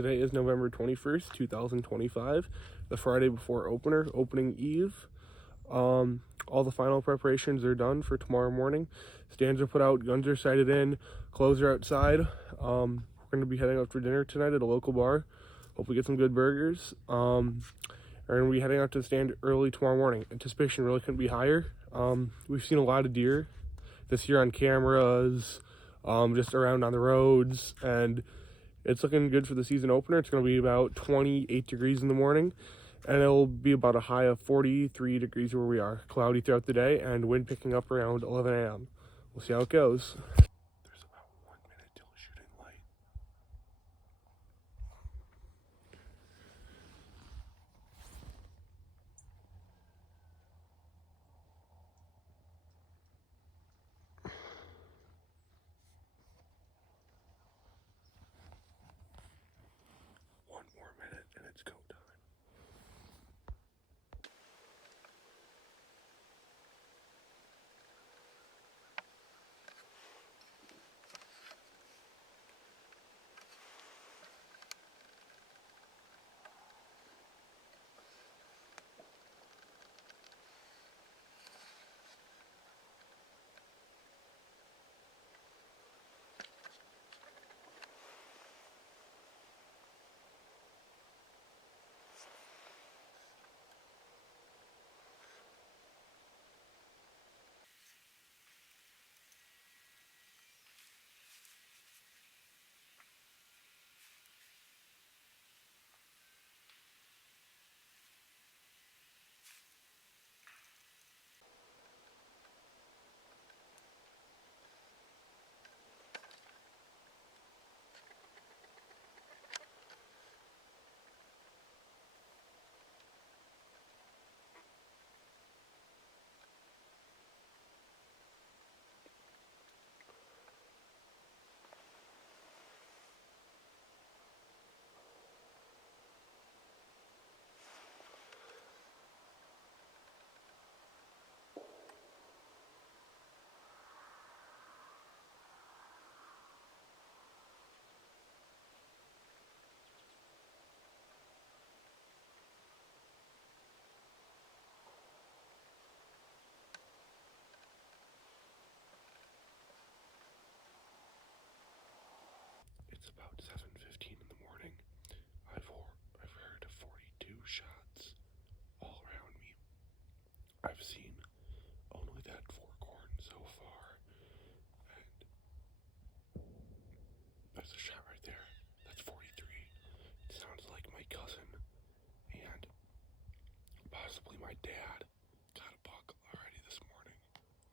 Today is November 21st, 2025, the Friday before opening eve. All the final preparations are done for tomorrow morning. Stands are put out, guns are sighted in, clothes are outside. We're going to be heading out for dinner tonight at a local bar. Hopefully get some good burgers. We're going to be heading out to the stand early tomorrow morning. Anticipation really couldn't be higher. We've seen a lot of deer this year on cameras, just around on the roads, and it's looking good for the season opener. It's going to be about 28 degrees in the morning, and it'll be about a high of 43 degrees where we are. Cloudy throughout the day, and wind picking up around 11 a.m. We'll see how it goes. There's about 1 minute till shooting light. One more minute, and it's go time. It's about 7:15 in the morning. I've heard 42 shots all around me. I've seen only that four-corn so far, and that's a shot right there. That's 43. It sounds like my cousin and possibly my dad got a buck already this morning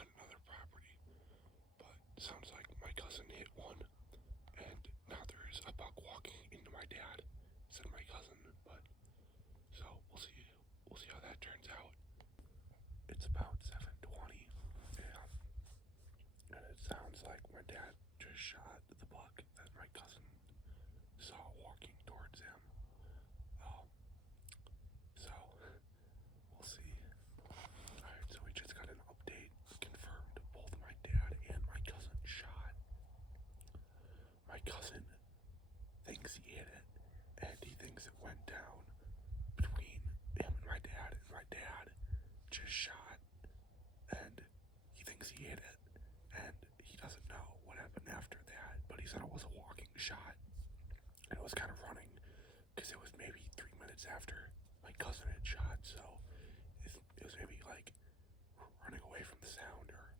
on another property, but it sounds like my cousin hit one, and now there is a buck walking into my dad instead of my cousin. But so we'll see how that turns out. It's about 7:20, and it sounds like my dad just shot the buck that my cousin saw walking towards him. So we'll see. Alright, so we just got an update, confirmed both my dad and my cousin shot. My cousin thinks he hit it, and he thinks it went down between him and my dad just shot, and he thinks he hit it, and he doesn't know what happened after that, but he said it was a walking shot, and it was kind of running, because it was maybe 3 minutes after my cousin had shot, so it was maybe like running away from the sound or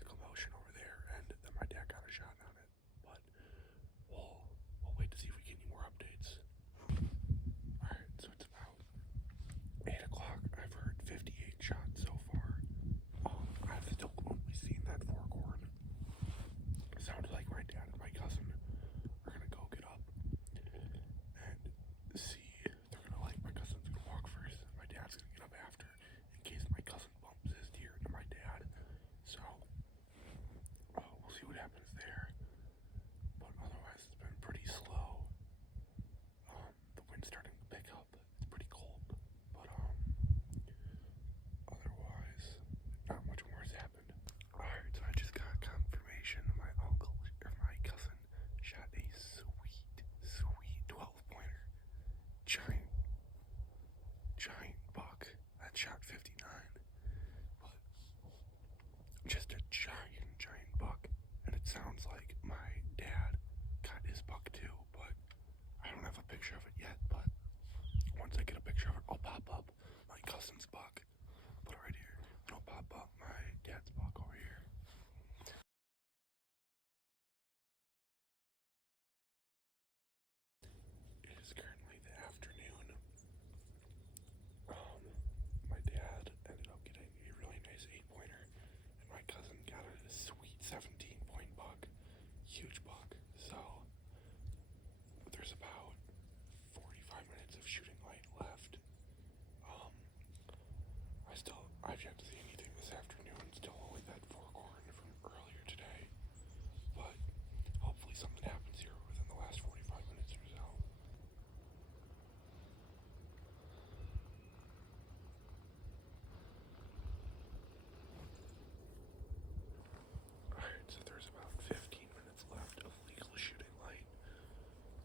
the commotion over there, and then my dad got a shot on it. But we'll wait to see if we get any more updates. Alright, so it's about 8 o'clock. I've heard 58 shots so far. I've still only seen that four-corn. It sounds like my dad and my cousin are gonna go get up and see. They're gonna my cousin's gonna walk first, and my dad's gonna get up after, in case my cousin picture of it yet, but once I get a picture of it, I'll pop up my cousin's buck. Put it right here. And I'll pop up my dad's buck over here. It is currently the afternoon. My dad ended up getting a really nice 8-pointer, and my cousin got a sweet 17-point buck. Huge buck. So there's about 45 minutes of shooting light left. I've yet to see anything this afternoon. Still only that four-corn from earlier today. But hopefully something happens here within the last 45 minutes or so. Alright, so there's about 15 minutes left of legal shooting light.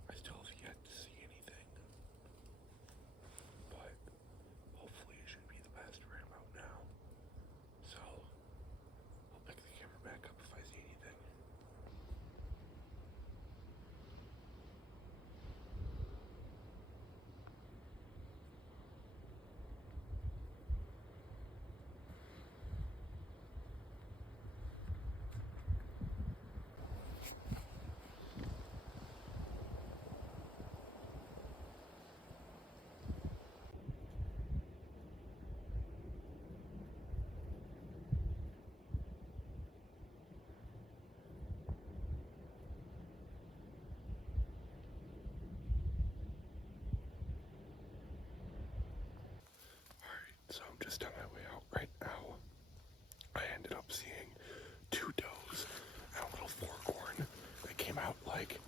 I still have yet to see anything. But hopefully it should be the best right about now. So I'll pick the camera back up if I see anything. So I'm just on my way out right now. I ended up seeing 2 does and a little four-corn that came out like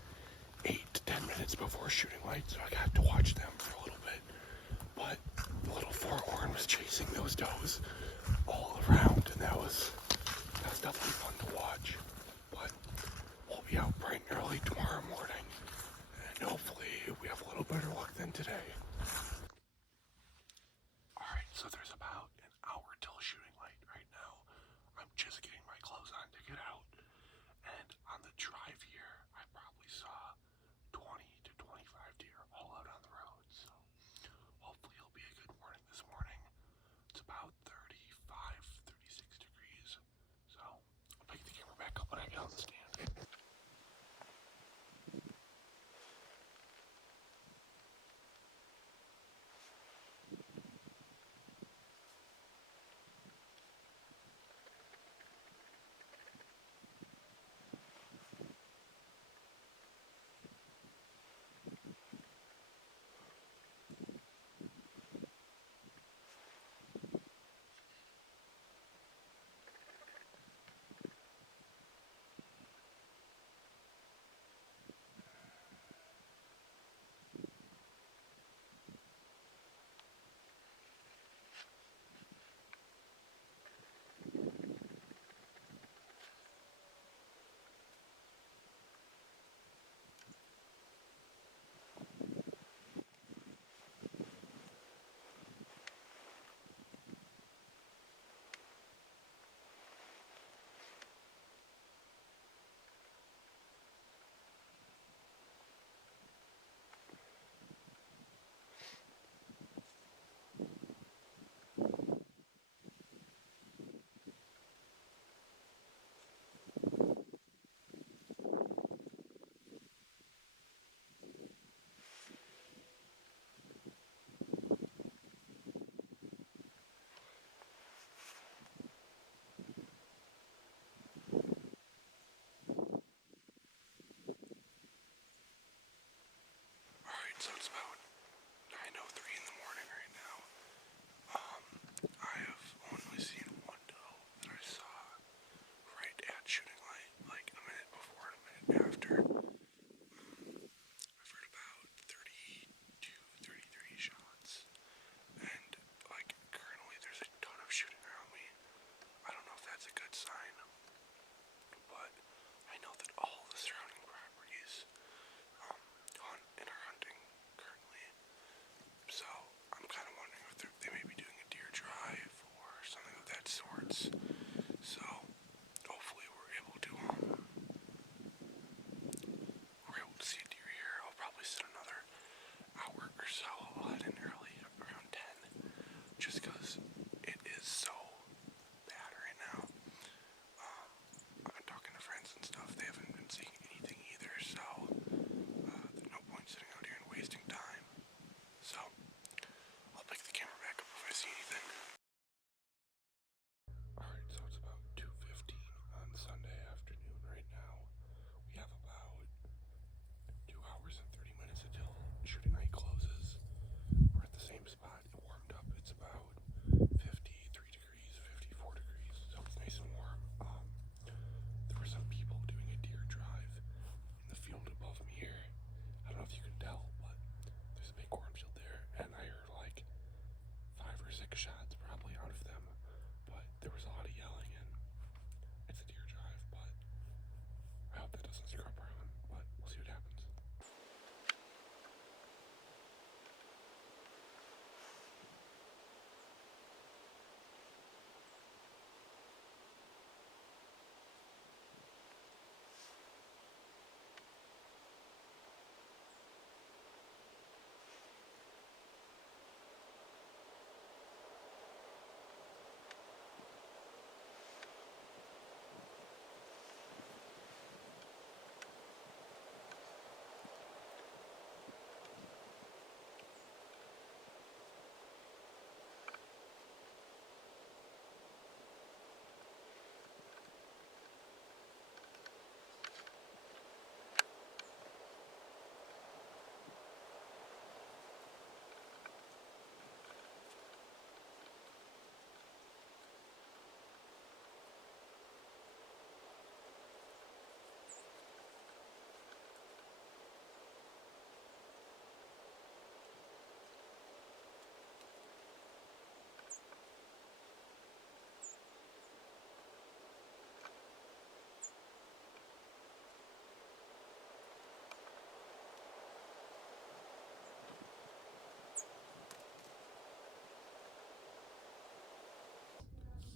8 to 10 minutes before shooting light, so I got to watch them for a little bit. But the little four-corn was chasing those does all around, and that was definitely fun to watch. But we'll be out bright and early tomorrow morning, and hopefully we have a little better luck than today. Alright, so there's about an hour till shooting light right now. I'm just getting my clothes on to get out. And on the drive here, I probably saw 20 to 25 deer all out on the road. So hopefully it'll be a good morning this morning. It's about 35, 36 degrees. So I'll pick the camera back up when I get on the stand.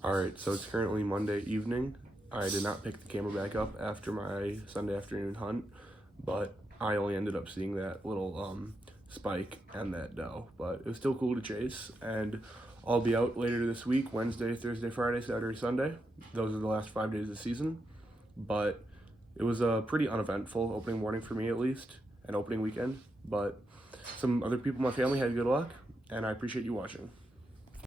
Alright, so it's currently Monday evening. I did not pick the camera back up after my Sunday afternoon hunt, but I only ended up seeing that little spike and that doe. But it was still cool to chase, and I'll be out later this week, Wednesday, Thursday, Friday, Saturday, Sunday. Those are the last 5 days of the season. But it was a pretty uneventful opening morning for me, at least, and opening weekend. But some other people in my family had good luck, and I appreciate you watching.